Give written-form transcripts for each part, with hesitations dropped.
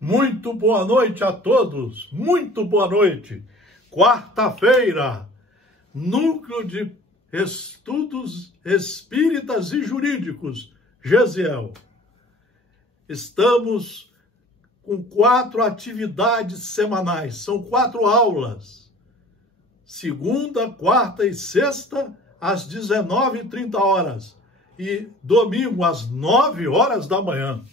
Muito boa noite a todos, muito boa noite. Quarta-feira, Núcleo de Estudos Espíritas e Jurídicos, Gesiel. Estamos com 4 atividades semanais, são 4 aulas. Segunda, quarta e sexta, às 19h30 e domingo, às 9h da manhã.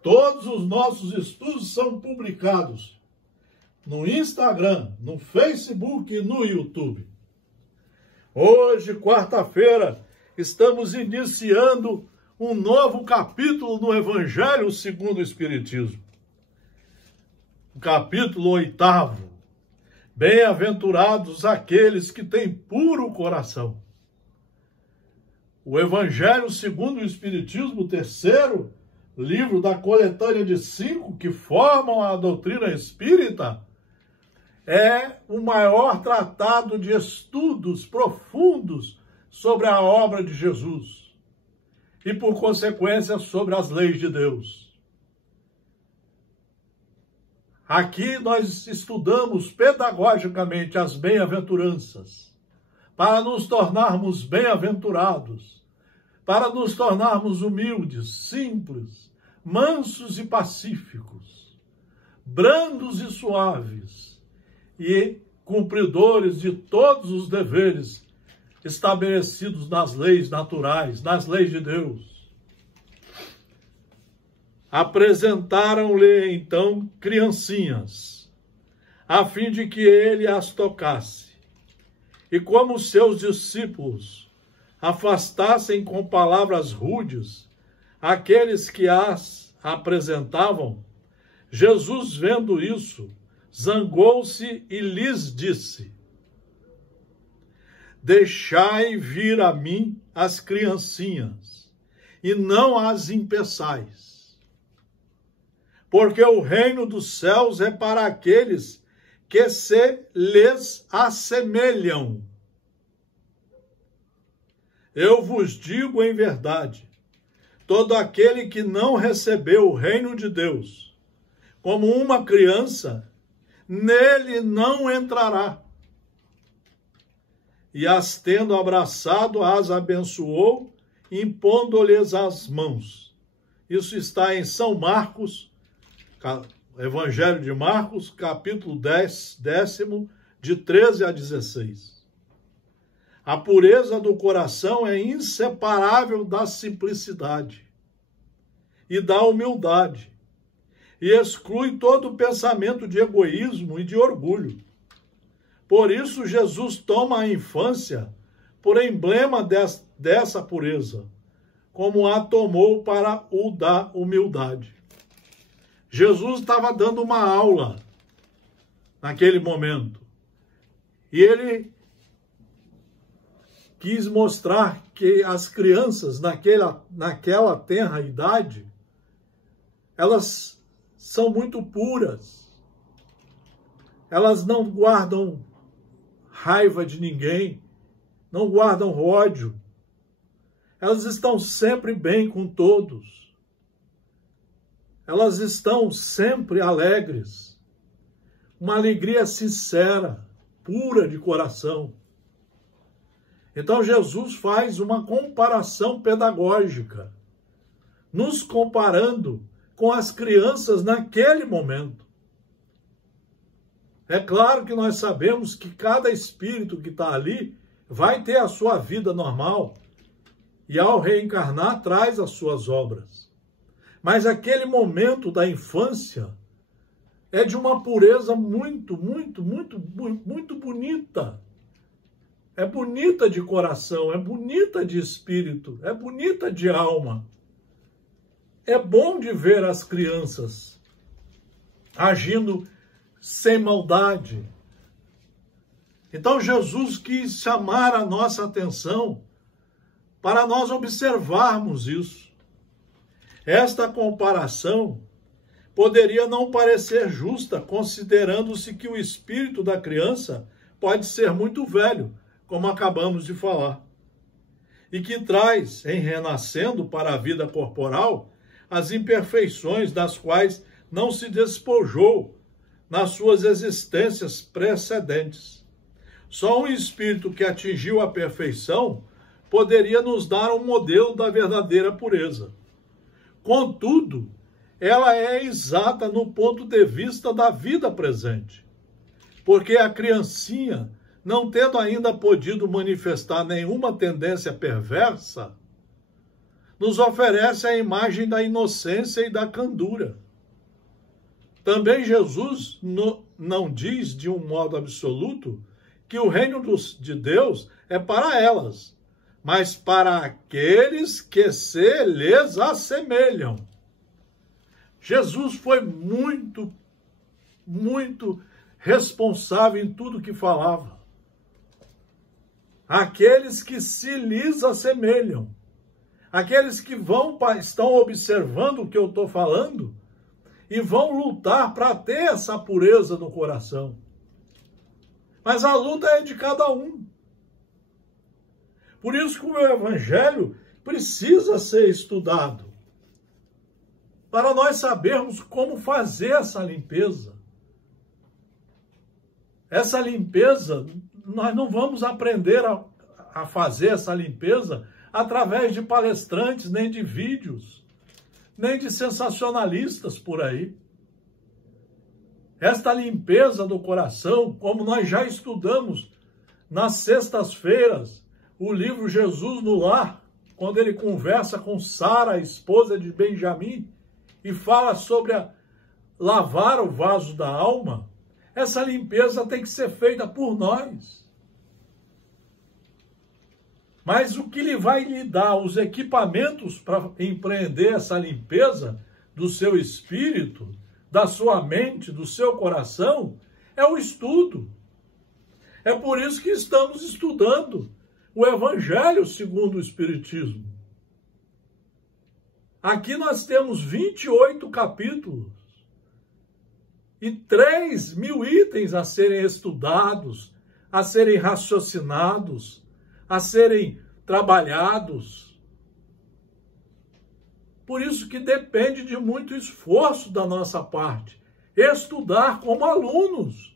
Todos os nossos estudos são publicados no Instagram, no Facebook e no YouTube. Hoje, quarta-feira, estamos iniciando um novo capítulo no Evangelho segundo o Espiritismo. O capítulo 8º. Bem-aventurados aqueles que têm puro coração. O Evangelho segundo o Espiritismo, o terceiro livro da coletânea de 5 que formam a doutrina espírita, é o maior tratado de estudos profundos sobre a obra de Jesus e, por consequência, sobre as leis de Deus. Aqui nós estudamos pedagogicamente as bem-aventuranças, para nos tornarmos bem-aventurados, para nos tornarmos humildes, simples, mansos e pacíficos, brandos e suaves, e cumpridores de todos os deveres estabelecidos nas leis naturais, nas leis de Deus. Apresentaram-lhe, então, criancinhas, a fim de que ele as tocasse. E como seus discípulos afastassem com palavras rudes aqueles que as apresentavam, Jesus, vendo isso, zangou-se e lhes disse: deixai vir a mim as criancinhas, e não as impeçais, porque o reino dos céus é para aqueles que se lhes assemelham. Eu vos digo em verdade, todo aquele que não recebeu o reino de Deus como uma criança, nele não entrará. E as tendo abraçado, as abençoou, impondo-lhes as mãos. Isso está em São Marcos, Evangelho de Marcos, capítulo 10, de 13 a 16. A pureza do coração é inseparável da simplicidade e da humildade, e exclui todo o pensamento de egoísmo e de orgulho. Por isso, Jesus toma a infância por emblema dessa pureza, como a tomou para o da humildade. Jesus estava dando uma aula naquele momento, e ele quis mostrar que as crianças, naquela tenra idade, elas são muito puras. Elas não guardam raiva de ninguém, não guardam ódio. Elas estão sempre bem com todos. Elas estão sempre alegres. Uma alegria sincera, pura de coração. Então Jesus faz uma comparação pedagógica, nos comparando com as crianças naquele momento. É claro que nós sabemos que cada espírito que está ali vai ter a sua vida normal e ao reencarnar traz as suas obras. Mas aquele momento da infância é de uma pureza muito, muito, muito, muito bonita. É bonita de coração, é bonita de espírito, é bonita de alma. É bom de ver as crianças agindo sem maldade. Então Jesus quis chamar a nossa atenção para nós observarmos isso. Esta comparação poderia não parecer justa, considerando-se que o espírito da criança pode ser muito velho, como acabamos de falar, e que traz, em renascendo para a vida corporal, as imperfeições das quais não se despojou nas suas existências precedentes. Só um espírito que atingiu a perfeição poderia nos dar um modelo da verdadeira pureza. Contudo, ela é exata no ponto de vista da vida presente, porque a criancinha, não tendo ainda podido manifestar nenhuma tendência perversa, nos oferece a imagem da inocência e da candura. Também Jesus não diz de um modo absoluto que o reino de Deus é para elas, mas para aqueles que se lhes assemelham. Jesus foi muito responsável em tudo que falava. Aqueles que se lhes assemelham. Aqueles que estão observando o que eu estou falando e vão lutar para ter essa pureza no coração. Mas a luta é de cada um. Por isso que o meu evangelho precisa ser estudado, para nós sabermos como fazer essa limpeza. Essa limpeza, nós não vamos aprender a fazer essa limpeza através de palestrantes, nem de vídeos, nem de sensacionalistas por aí. Esta limpeza do coração, como nós já estudamos nas sextas-feiras, o livro Jesus no Lar, quando ele conversa com Sara, a esposa de Benjamim, e fala sobre lavar o vaso da alma, essa limpeza tem que ser feita por nós. Mas o que lhe vai lhe dar os equipamentos para empreender essa limpeza do seu espírito, da sua mente, do seu coração, é o estudo. É por isso que estamos estudando o Evangelho segundo o Espiritismo. Aqui nós temos 28 capítulos e 3.000 itens a serem estudados, a serem raciocinados, a serem trabalhados. Por isso que depende de muito esforço da nossa parte, estudar como alunos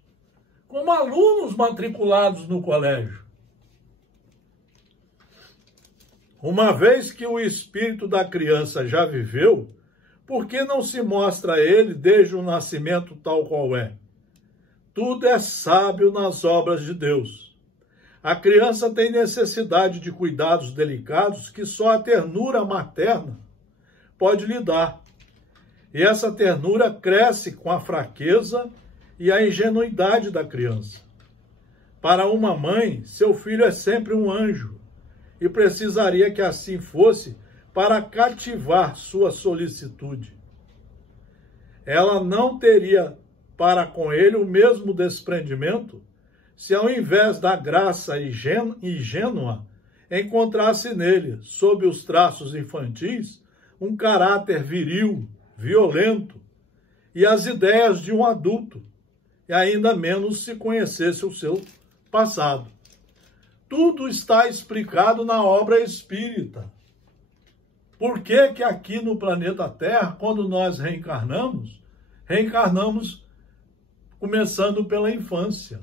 matriculados no colégio. Uma vez que o espírito da criança já viveu, por que não se mostra a ele desde o nascimento tal qual é? Tudo é sábio nas obras de Deus. A criança tem necessidade de cuidados delicados que só a ternura materna pode lhe dar. E essa ternura cresce com a fraqueza e a ingenuidade da criança. Para uma mãe, seu filho é sempre um anjo, e precisaria que assim fosse para cativar sua solicitude. Ela não teria para com ele o mesmo desprendimento se ao invés da graça ingênua encontrasse nele, sob os traços infantis, um caráter viril, violento e as ideias de um adulto, e ainda menos se conhecesse o seu passado. Tudo está explicado na obra espírita. Por que que aqui no planeta Terra, quando nós reencarnamos começando pela infância?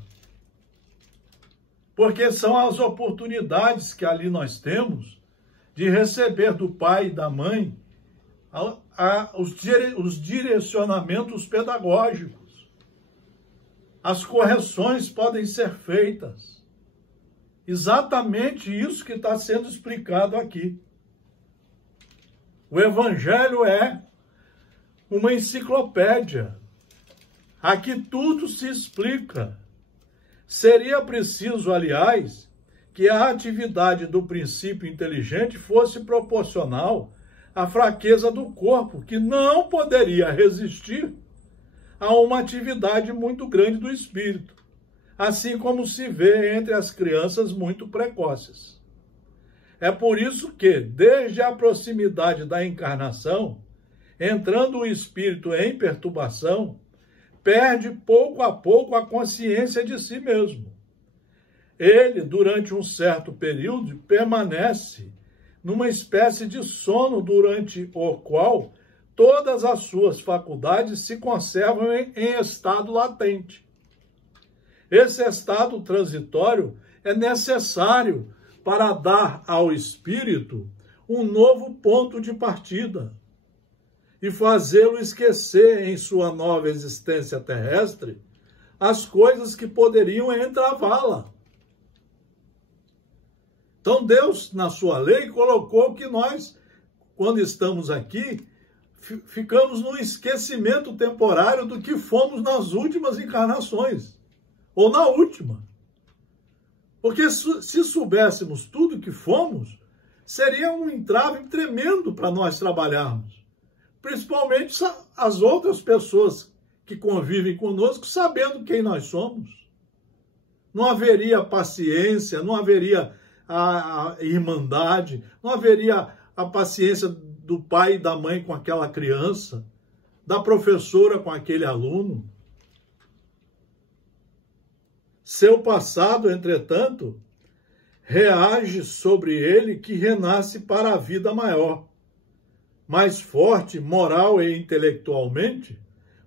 Porque são as oportunidades que ali nós temos de receber do pai e da mãe os direcionamentos pedagógicos. As correções podem ser feitas. Exatamente isso que está sendo explicado aqui. O Evangelho é uma enciclopédia. Aqui tudo se explica. Seria preciso, aliás, que a atividade do princípio inteligente fosse proporcional à fraqueza do corpo, que não poderia resistir a uma atividade muito grande do espírito, assim como se vê entre as crianças muito precoces. É por isso que, desde a proximidade da encarnação, entrando o espírito em perturbação, perde pouco a pouco a consciência de si mesmo. Ele, durante um certo período, permanece numa espécie de sono durante o qual todas as suas faculdades se conservam em estado latente. Esse estado transitório é necessário para dar ao espírito um novo ponto de partida e fazê-lo esquecer em sua nova existência terrestre as coisas que poderiam entravá-la. Então Deus, na sua lei, colocou que nós, quando estamos aqui, ficamos no esquecimento temporário do que fomos nas últimas encarnações, ou na última. Porque se soubéssemos tudo que fomos, seria um entrave tremendo para nós trabalharmos. Principalmente as outras pessoas que convivem conosco, sabendo quem nós somos. Não haveria paciência, não haveria a irmandade, não haveria a paciência do pai e da mãe com aquela criança, da professora com aquele aluno. Seu passado, entretanto, reage sobre ele que renasce para a vida maior, mais forte, moral e intelectualmente,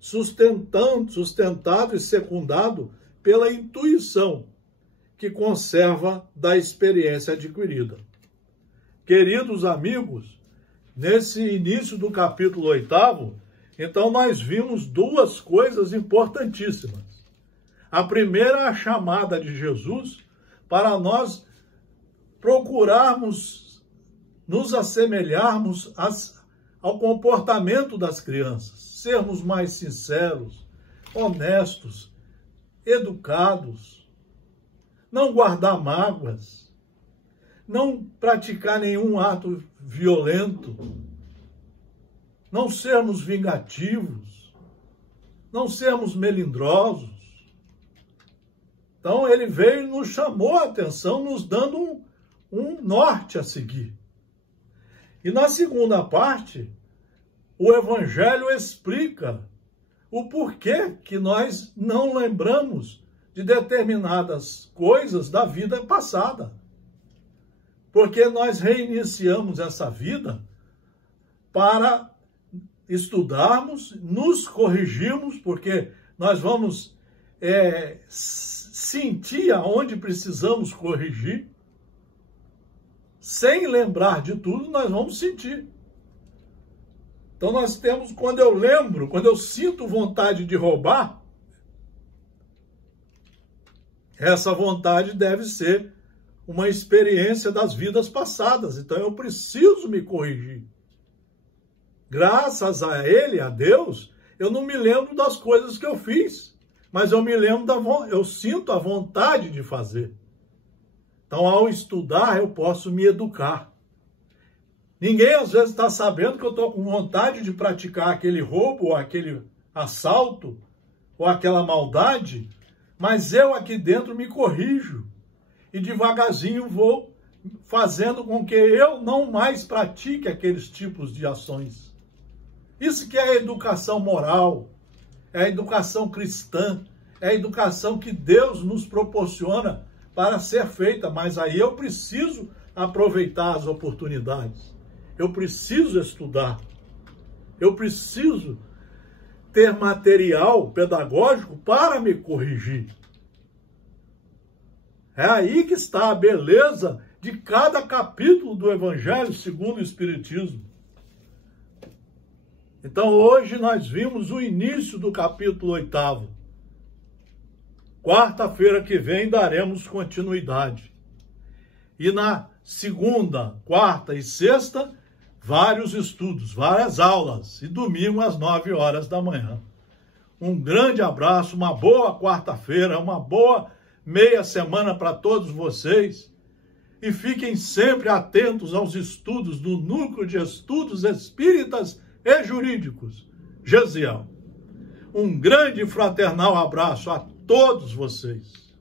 sustentado e secundado pela intuição que conserva da experiência adquirida. Queridos amigos, nesse início do capítulo 8º, então nós vimos duas coisas importantíssimas. A primeira é a chamada de Jesus para nós procurarmos nos assemelharmos ao comportamento das crianças, sermos mais sinceros, honestos, educados, não guardar mágoas, não praticar nenhum ato violento, não sermos vingativos, não sermos melindrosos. Então ele veio e nos chamou a atenção, nos dando um norte a seguir. E na segunda parte, o Evangelho explica o porquê que nós não lembramos de determinadas coisas da vida passada. Porque nós reiniciamos essa vida para estudarmos, nos corrigirmos, porque nós vamos sentir aonde precisamos corrigir. Sem lembrar de tudo, nós vamos sentir. Então nós temos, quando eu sinto vontade de roubar, essa vontade deve ser uma experiência das vidas passadas. Então eu preciso me corrigir. Graças a Ele, a Deus, eu não me lembro das coisas que eu fiz, mas eu me lembro eu sinto a vontade de fazer. Então, ao estudar, eu posso me educar. Ninguém, às vezes, está sabendo que eu estou com vontade de praticar aquele roubo, ou aquele assalto, ou aquela maldade, mas eu aqui dentro me corrijo. E devagarzinho vou fazendo com que eu não mais pratique aqueles tipos de ações. Isso que é a educação moral, é a educação cristã, é a educação que Deus nos proporciona para ser feita, mas aí eu preciso aproveitar as oportunidades. Eu preciso estudar. Eu preciso ter material pedagógico para me corrigir. É aí que está a beleza de cada capítulo do Evangelho segundo o Espiritismo. Então hoje nós vimos o início do capítulo 8º. Quarta-feira que vem daremos continuidade. E na segunda, quarta e sexta, vários estudos, várias aulas. E domingo às 9 horas da manhã. Um grande abraço, uma boa quarta-feira, uma boa meia semana para todos vocês. E fiquem sempre atentos aos estudos do Núcleo de Estudos Espíritas e Jurídicos, GESIEL. Um grande e fraternal abraço a todos vocês.